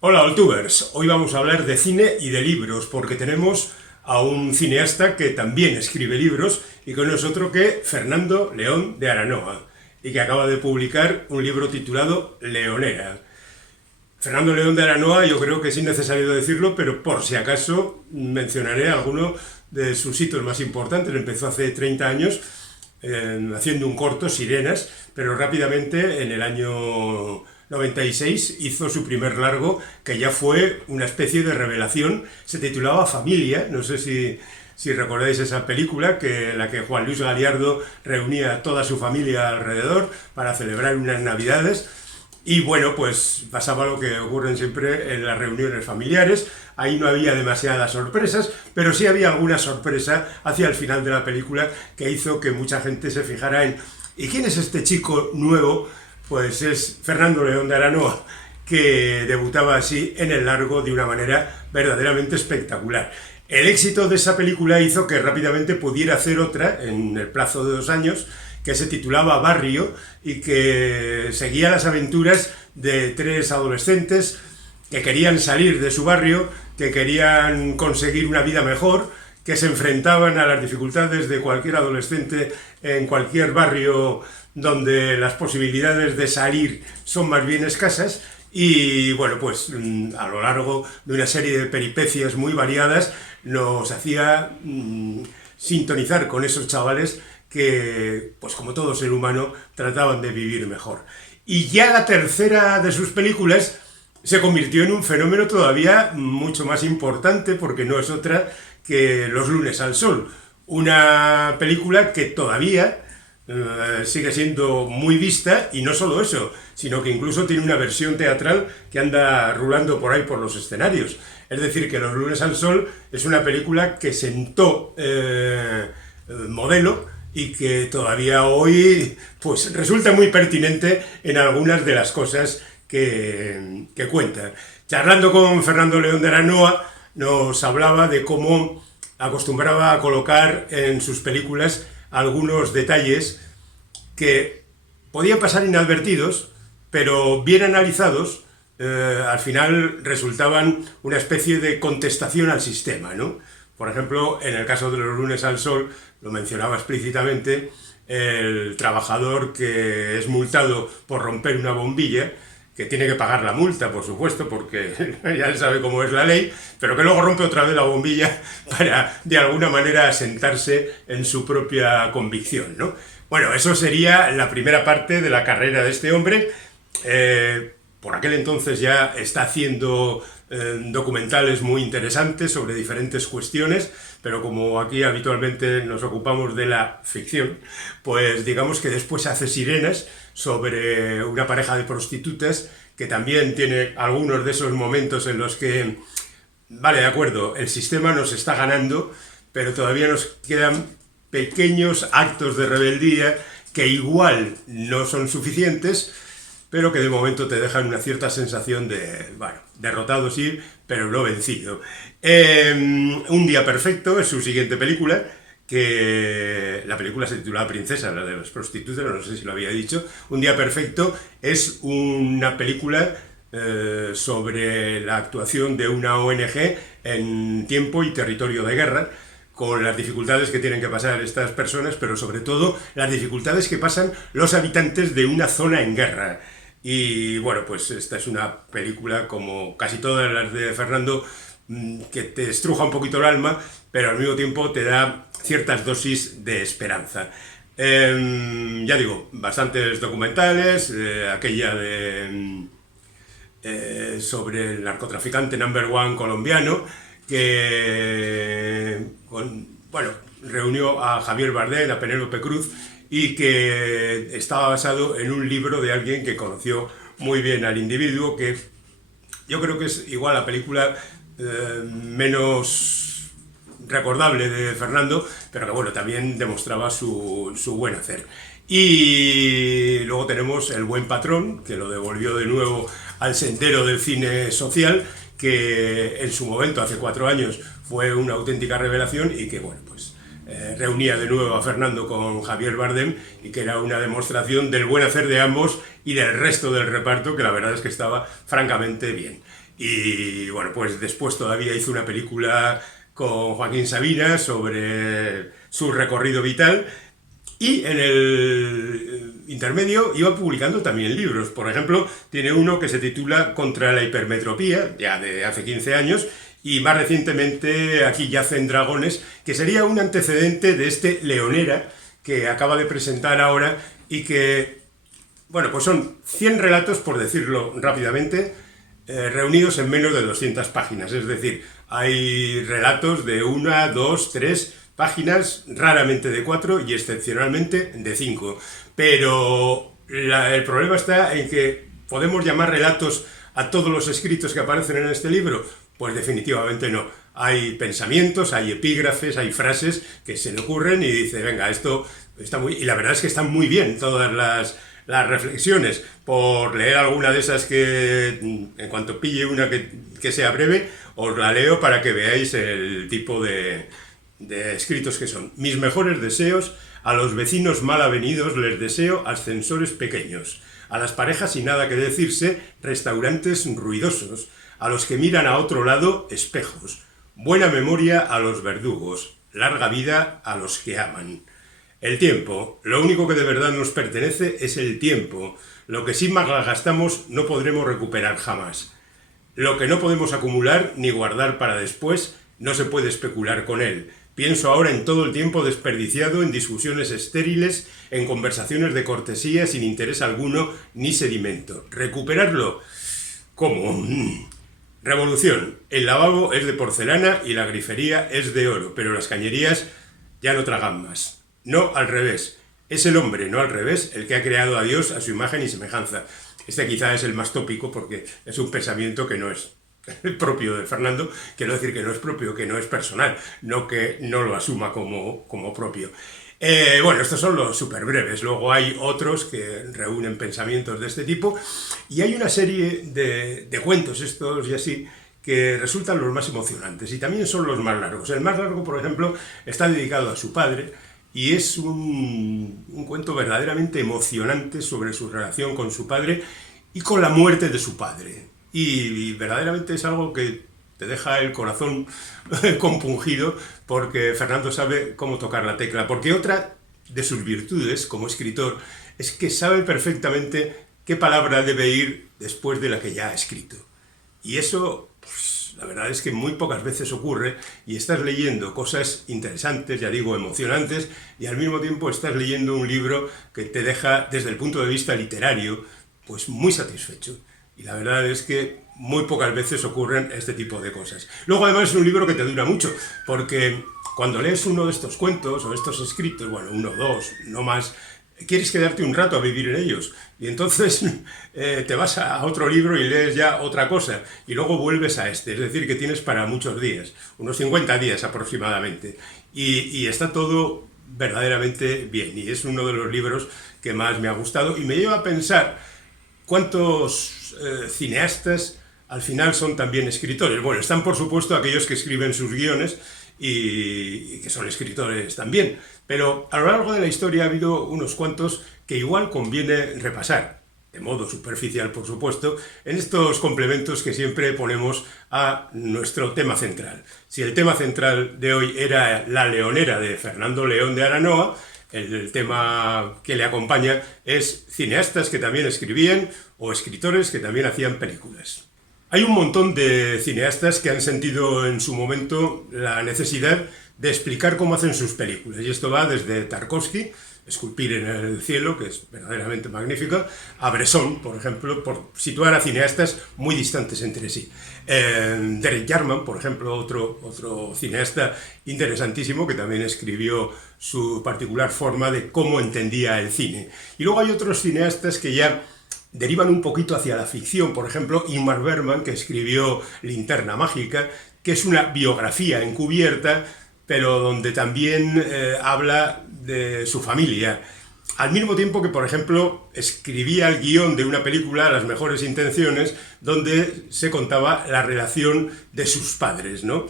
Hola, Altubers. Hoy vamos a hablar de cine y de libros, porque tenemos a un cineasta que también escribe libros y que no es otro que Fernando León de Aranoa, y que acaba de publicar un libro titulado Leonera. Fernando León de Aranoa, yo creo que es innecesario decirlo, pero por si acaso mencionaré alguno de sus hitos más importantes. Empezó hace 30 años haciendo un corto, Sirenas, pero rápidamente en el año 96 hizo su primer largo, que ya fue una especie de revelación. Se titulaba Familia, no sé si recordáis esa película, en la que Juan Luis Galiardo reunía a toda su familia alrededor para celebrar unas navidades. Y bueno, pues pasaba lo que ocurren siempre en las reuniones familiares. Ahí no había demasiadas sorpresas, pero sí había alguna sorpresa hacia el final de la película que hizo que mucha gente se fijara en ¿y quién es este chico nuevo? Pues es Fernando León de Aranoa, que debutaba así en el largo de una manera verdaderamente espectacular. El éxito de esa película hizo que rápidamente pudiera hacer otra en el plazo de 2 años, que se titulaba Barrio y que seguía las aventuras de tres adolescentes que querían salir de su barrio, que querían conseguir una vida mejor, que se enfrentaban a las dificultades de cualquier adolescente en cualquier barrio donde las posibilidades de salir son más bien escasas. Y bueno, pues a lo largo de una serie de peripecias muy variadas nos hacía sintonizar con esos chavales que, pues como todo ser humano, trataban de vivir mejor. Y ya la tercera de sus películas se convirtió en un fenómeno todavía mucho más importante, porque no es otra que Los lunes al sol, una película que todavía sigue siendo muy vista, y no solo eso, sino que incluso tiene una versión teatral que anda rulando por ahí por los escenarios. Es decir, que Los lunes al sol es una película que sentó modelo y que todavía hoy pues resulta muy pertinente en algunas de las cosas que cuentan. Charlando con Fernando León de Aranoa, nos hablaba de cómo acostumbraba a colocar en sus películas algunos detalles que podían pasar inadvertidos, pero bien analizados, al final resultaban una especie de contestación al sistema, ¿no? Por ejemplo, en el caso de Los lunes al sol, lo mencionaba explícitamente, el trabajador que es multado por romper una bombilla, que tiene que pagar la multa, por supuesto, porque ya sabe cómo es la ley, pero que luego rompe otra vez la bombilla para, de alguna manera, asentarse en su propia convicción, ¿no? Bueno, eso sería la primera parte de la carrera de este hombre. Por aquel entonces ya está haciendo documentales muy interesantes sobre diferentes cuestiones, pero como aquí habitualmente nos ocupamos de la ficción, pues digamos que después hace Sirenas, sobre una pareja de prostitutas, que también tiene algunos de esos momentos en los que, vale, de acuerdo, el sistema nos está ganando, pero todavía nos quedan pequeños actos de rebeldía que igual no son suficientes, pero que de momento te dejan una cierta sensación de, bueno, derrotado sí, pero no vencido. Un día perfecto es su siguiente película, que la película se titula Princesa, la de las prostitutas, no sé si lo había dicho. Un día perfecto es una película sobre la actuación de una ONG en tiempo y territorio de guerra, con las dificultades que tienen que pasar estas personas, pero sobre todo las dificultades que pasan los habitantes de una zona en guerra. Y bueno, pues esta es una película, como casi todas las de Fernando, que te estruja un poquito el alma, pero al mismo tiempo te da ciertas dosis de esperanza. Ya digo, bastantes documentales, aquella de sobre el narcotraficante number one colombiano, que bueno, reunió a Javier Bardem, a Penélope Cruz, y que estaba basado en un libro de alguien que conoció muy bien al individuo, que yo creo que es igual la película menos recordable de Fernando, pero que bueno, también demostraba su buen hacer. Y luego tenemos El buen patrón, que lo devolvió de nuevo al sendero del cine social, que en su momento, hace 4 años, fue una auténtica revelación, y que bueno, pues reunía de nuevo a Fernando con Javier Bardem, y que era una demostración del buen hacer de ambos y del resto del reparto, que la verdad es que estaba francamente bien. Y bueno, pues después todavía hizo una película con Joaquín Sabina sobre su recorrido vital. Y en el intermedio iba publicando también libros. Por ejemplo, tiene uno que se titula Contra la hipermetropía, ya de hace 15 años, y más recientemente Aquí yacen dragones, que sería un antecedente de este Leonera que acaba de presentar ahora y que, bueno, pues son 100 relatos, por decirlo rápidamente, reunidos en menos de 200 páginas. Es decir, hay relatos de 1, 2, 3 páginas, raramente de 4 y excepcionalmente de 5. Pero el problema está en que podemos llamar relatos a todos los escritos que aparecen en este libro. Pues definitivamente no. Hay pensamientos, hay epígrafes, hay frases que se le ocurren y dice, venga, esto está muy... Y la verdad es que están muy bien todas las reflexiones. Por leer alguna de esas que, en cuanto pille una que sea breve, os la leo para que veáis el tipo de escritos que son. Mis mejores deseos, a los vecinos mal avenidos les deseo ascensores pequeños, a las parejas sin nada que decirse, restaurantes ruidosos, a los que miran a otro lado, espejos, buena memoria a los verdugos, larga vida a los que aman. El tiempo, lo único que de verdad nos pertenece es el tiempo, lo que sí malgastamos no podremos recuperar jamás. Lo que no podemos acumular ni guardar para después, no se puede especular con él. Pienso ahora en todo el tiempo desperdiciado en discusiones estériles, en conversaciones de cortesía sin interés alguno ni sedimento. ¿Recuperarlo? ¿Cómo? Revolución. El lavabo es de porcelana y la grifería es de oro, pero las cañerías ya no tragan más. No al revés. Es el hombre, no al revés, el que ha creado a Dios a su imagen y semejanza. Este quizá es el más tópico porque es un pensamiento que no es propio de Fernando, quiero decir que no es propio, que no es personal, no que no lo asuma como propio. Bueno, estos son los súper breves, luego hay otros que reúnen pensamientos de este tipo y hay una serie de cuentos estos y así que resultan los más emocionantes y también son los más largos. El más largo, por ejemplo, está dedicado a su padre y es un cuento verdaderamente emocionante sobre su relación con su padre y con la muerte de su padre. Y verdaderamente es algo que te deja el corazón compungido porque Fernando sabe cómo tocar la tecla. Porque otra de sus virtudes como escritor es que sabe perfectamente qué palabra debe ir después de la que ya ha escrito. Y eso, pues, la verdad es que muy pocas veces ocurre y estás leyendo cosas interesantes, ya digo, emocionantes, y al mismo tiempo estás leyendo un libro que te deja, desde el punto de vista literario, pues muy satisfecho. Y la verdad es que muy pocas veces ocurren este tipo de cosas. Luego además es un libro que te dura mucho, porque cuando lees uno de estos cuentos o estos escritos, bueno, uno, dos, no más, quieres quedarte un rato a vivir en ellos. Y entonces te vas a otro libro y lees ya otra cosa. Y luego vuelves a este, es decir, que tienes para muchos días, unos 50 días aproximadamente. Y está todo verdaderamente bien. Y es uno de los libros que más me ha gustado y me lleva a pensar ¿cuántos cineastas al final son también escritores? Bueno, están por supuesto aquellos que escriben sus guiones y que son escritores también, pero a lo largo de la historia ha habido unos cuantos que igual conviene repasar, de modo superficial por supuesto, en estos complementos que siempre ponemos a nuestro tema central. Si el tema central de hoy era La Leonera de Fernando León de Aranoa, el tema que le acompaña es cineastas que también escribían o escritores que también hacían películas. Hay un montón de cineastas que han sentido en su momento la necesidad de explicar cómo hacen sus películas. Y esto va desde Tarkovsky, Esculpir en el cielo, que es verdaderamente magnífico, a Bresson, por ejemplo, por situar a cineastas muy distantes entre sí. Derek Jarman, por ejemplo, otro cineasta interesantísimo que también escribió su particular forma de cómo entendía el cine. Y luego hay otros cineastas que ya derivan un poquito hacia la ficción, por ejemplo, Ingmar Bergman, que escribió Linterna Mágica, que es una biografía encubierta, pero donde también habla de su familia. Al mismo tiempo que, por ejemplo, escribía el guión de una película, Las mejores intenciones, donde se contaba la relación de sus padres, ¿no?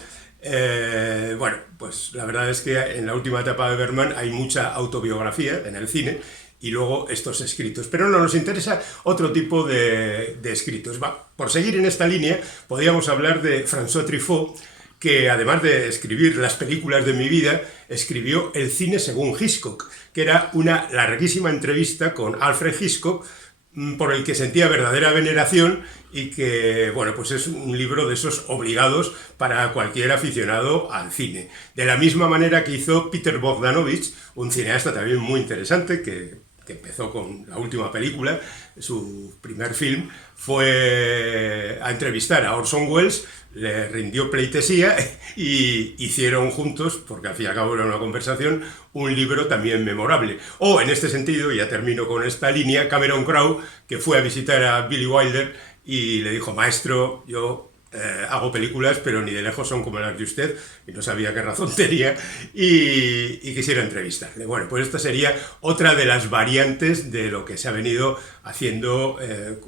Bueno, pues la verdad es que en la última etapa de Bergman hay mucha autobiografía en el cine y luego estos escritos. Pero no nos interesa otro tipo de escritos. Por seguir en esta línea, podríamos hablar de François Truffaut, que además de escribir las películas de mi vida, escribió El cine según Hitchcock, que era una larguísima entrevista con Alfred Hitchcock, por el que sentía verdadera veneración y que, bueno, pues es un libro de esos obligados para cualquier aficionado al cine. De la misma manera que hizo Peter Bogdanovich, un cineasta también muy interesante que empezó con la última película, su primer film, fue a entrevistar a Orson Welles, le rindió pleitesía y hicieron juntos, porque al fin y al cabo era una conversación, un libro también memorable. O en este sentido, ya termino con esta línea, Cameron Crowe, que fue a visitar a Billy Wilder y le dijo: maestro, yo hago películas, pero ni de lejos son como las de usted, y no sabía qué razón tenía, y quisiera entrevistarle. Bueno, pues esta sería otra de las variantes de lo que se ha venido haciendo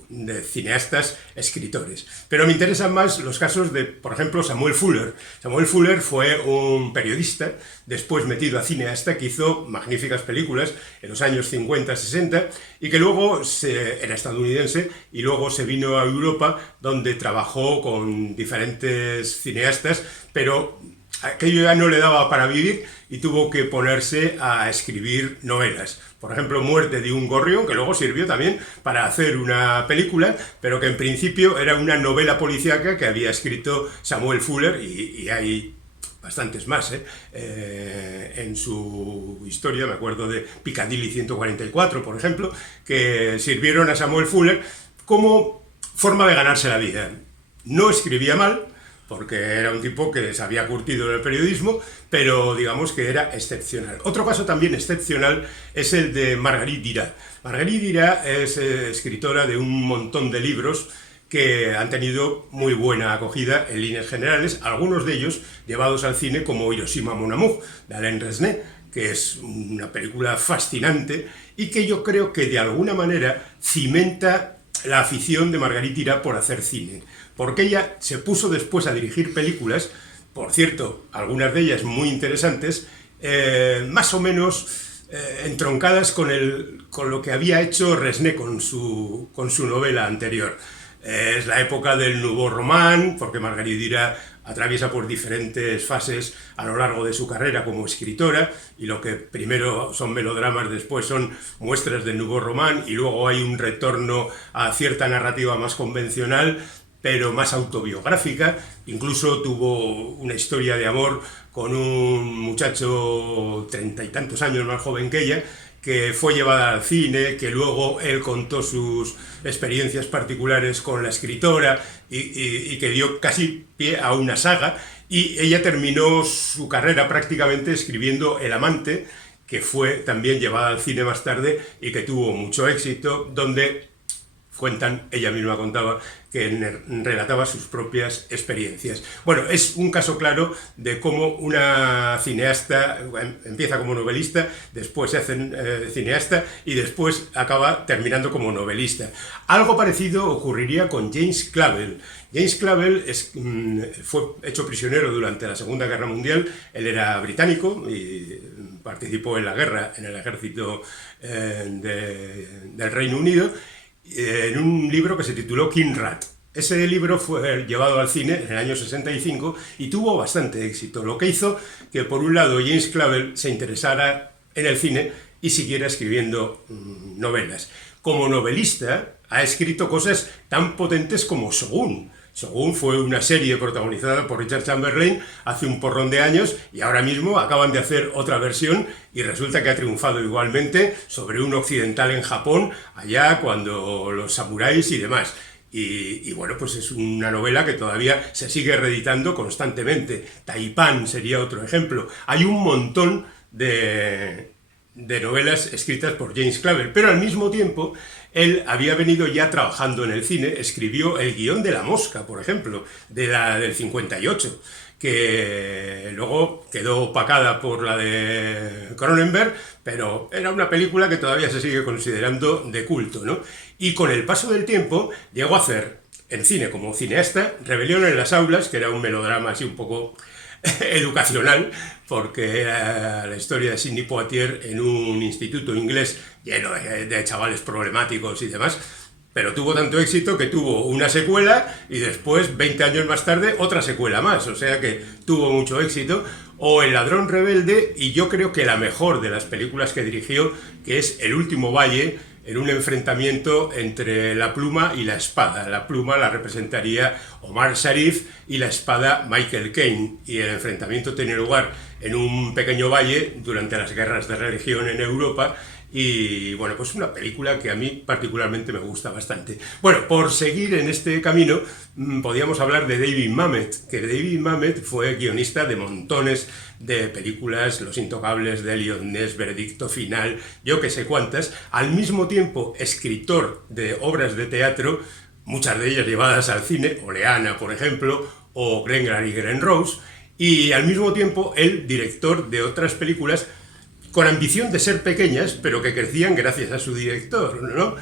de cineastas, escritores. Pero me interesan más los casos de, por ejemplo, Samuel Fuller. Samuel Fuller fue un periodista, después metido a cineasta, que hizo magníficas películas en los años 50-60, y que luego era estadounidense, y luego se vino a Europa, donde trabajó con diferentes cineastas, pero aquello ya no le daba para vivir y tuvo que ponerse a escribir novelas. Por ejemplo, Muerte de un gorrión, que luego sirvió también para hacer una película, pero que en principio era una novela policíaca que había escrito Samuel Fuller, y hay bastantes más, en su historia. Me acuerdo de Piccadilly 144, por ejemplo, que sirvieron a Samuel Fuller como forma de ganarse la vida. No escribía mal, porque era un tipo que se había curtido en el periodismo, pero digamos que era excepcional. Otro caso también excepcional es el de Marguerite Duras. Marguerite Duras es escritora de un montón de libros que han tenido muy buena acogida en líneas generales, algunos de ellos llevados al cine, como Hiroshima Mon Amour, de Alain Resnais, que es una película fascinante y que yo creo que de alguna manera cimenta la afición de Marguerite Duras por hacer cine, porque ella se puso después a dirigir películas, por cierto, algunas de ellas muy interesantes, más o menos entroncadas con lo que había hecho Resnais con su novela anterior. Es la época del Nouveau Roman, porque Marguerite Duras atraviesa por diferentes fases a lo largo de su carrera como escritora, y lo que primero son melodramas, después son muestras del Nouveau Roman, y luego hay un retorno a cierta narrativa más convencional, pero más autobiográfica. Incluso tuvo una historia de amor con un muchacho 30 y tantos años más joven que ella, que fue llevada al cine, que luego él contó sus experiencias particulares con la escritora y que dio casi pie a una saga, y ella terminó su carrera prácticamente escribiendo El amante, que fue también llevada al cine más tarde y que tuvo mucho éxito, donde ella misma contaba que relataba sus propias experiencias. Bueno, es un caso claro de cómo una cineasta empieza como novelista, después se hace cineasta y después acaba terminando como novelista. Algo parecido ocurriría con James Clavell. James Clavell fue hecho prisionero durante la Segunda Guerra Mundial. Él era británico y participó en la guerra en el ejército del Reino Unido, en un libro que se tituló King Rat. Ese libro fue llevado al cine en el año 65 y tuvo bastante éxito, lo que hizo que, por un lado, James Clavell se interesara en el cine y siguiera escribiendo novelas. Como novelista ha escrito cosas tan potentes como Shogun. Shogun fue una serie protagonizada por Richard Chamberlain hace un porrón de años, y ahora mismo acaban de hacer otra versión y resulta que ha triunfado igualmente sobre un occidental en Japón, allá cuando los samuráis y demás. Y bueno, pues es una novela que todavía se sigue reeditando constantemente. Taipan sería otro ejemplo. Hay un montón de novelas escritas por James Clavell, pero al mismo tiempo él había venido ya trabajando en el cine. Escribió el guión de La Mosca, por ejemplo, del 58, que luego quedó opacada por la de Cronenberg, pero era una película que todavía se sigue considerando de culto, ¿no? Y con el paso del tiempo llegó a hacer en cine, como cineasta, Rebelión en las aulas, que era un melodrama así un poco educacional, porque era la historia de Sidney Poitier en un instituto inglés lleno de chavales problemáticos y demás, pero tuvo tanto éxito que tuvo una secuela y después, 20 años más tarde, otra secuela más, o sea que tuvo mucho éxito. O El ladrón rebelde, y yo creo que la mejor de las películas que dirigió, que es El último valle, en un enfrentamiento entre la pluma y la espada. La pluma la representaría Omar Sharif y la espada Michael Caine, y el enfrentamiento tiene lugar en un pequeño valle durante las guerras de religión en Europa. Y bueno, pues una película que a mí particularmente me gusta bastante. Bueno, por seguir en este camino, podíamos hablar de David Mamet, que David Mamet fue guionista de montones de películas, Los Intocables de Elliot Ness, Veredicto Final, yo que sé cuántas, al mismo tiempo escritor de obras de teatro, muchas de ellas llevadas al cine, Oleana, por ejemplo, o Glengarry Glen Rose, y al mismo tiempo el director de otras películas con ambición de ser pequeñas, pero que crecían gracias a su director, ¿no?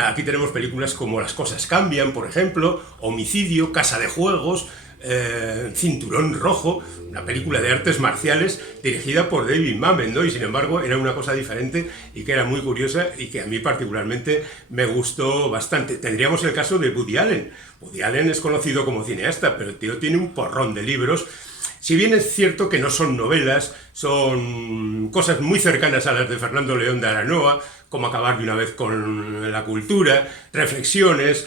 Aquí tenemos películas como Las cosas cambian, por ejemplo, Homicidio, Casa de juegos, Cinturón rojo, una película de artes marciales dirigida por David Mamet, ¿no? Y sin embargo era una cosa diferente y que era muy curiosa y que a mí particularmente me gustó bastante. Tendríamos el caso de Woody Allen. Woody Allen es conocido como cineasta, pero el tío tiene un porrón de libros. Si bien es cierto que no son novelas, son cosas muy cercanas a las de Fernando León de Aranoa, como Acabar de una vez con la cultura, reflexiones,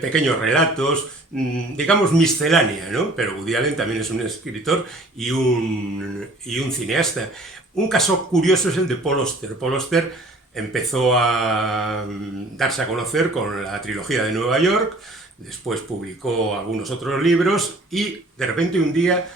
pequeños relatos, digamos miscelánea, ¿no? Pero Woody Allen también es un escritor y un cineasta. Un caso curioso es el de Paul Auster. Paul Auster empezó a darse a conocer con la trilogía de Nueva York, después publicó algunos otros libros y de repente un día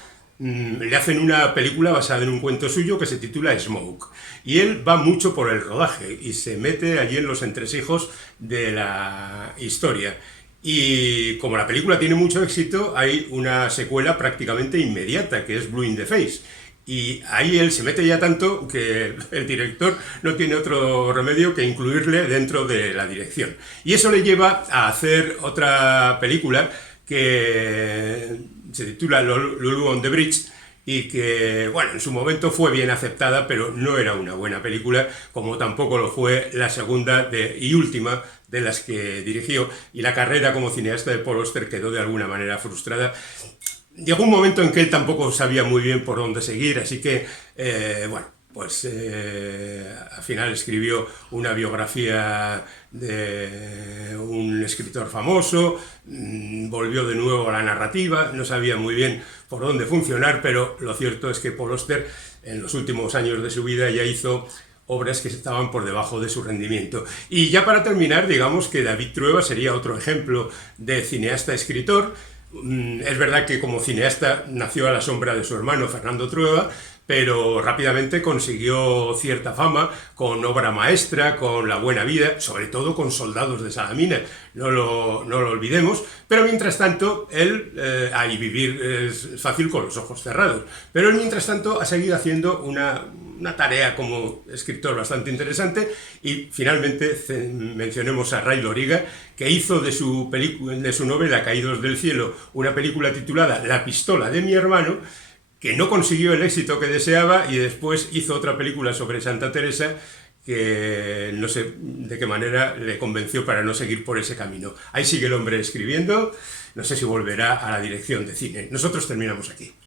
le hacen una película basada en un cuento suyo que se titula Smoke. Y él va mucho por el rodaje y se mete allí en los entresijos de la historia. Y como la película tiene mucho éxito, hay una secuela prácticamente inmediata, que es Blue in the Face. Y ahí él se mete ya tanto que el director no tiene otro remedio que incluirle dentro de la dirección. Y eso le lleva a hacer otra película que se titula Lulu on the Bridge y que, bueno, en su momento fue bien aceptada, pero no era una buena película, como tampoco lo fue la segunda y última de las que dirigió, y la carrera como cineasta de Paul Auster quedó de alguna manera frustrada. Llegó un momento en que él tampoco sabía muy bien por dónde seguir, así que, bueno, pues al final escribió una biografía de un escritor famoso, volvió de nuevo a la narrativa, no sabía muy bien por dónde funcionar, pero lo cierto es que Paul Auster en los últimos años de su vida ya hizo obras que estaban por debajo de su rendimiento. Y ya para terminar, digamos que David Trueba sería otro ejemplo de cineasta-escritor. Es verdad que como cineasta nació a la sombra de su hermano Fernando Trueba, pero rápidamente consiguió cierta fama con Obra maestra, con La buena vida, sobre todo con Soldados de Salamina, no lo olvidemos, pero mientras tanto, él, ahí vivir es fácil con los ojos cerrados, pero él mientras tanto ha seguido haciendo una tarea como escritor bastante interesante, y finalmente mencionemos a Ray Loriga, que hizo de su novela Caídos del cielo una película titulada La pistola de mi hermano, que no consiguió el éxito que deseaba, y después hizo otra película sobre Santa Teresa que no sé de qué manera le convenció para no seguir por ese camino. Ahí sigue el hombre escribiendo, no sé si volverá a la dirección de cine. Nosotros terminamos aquí.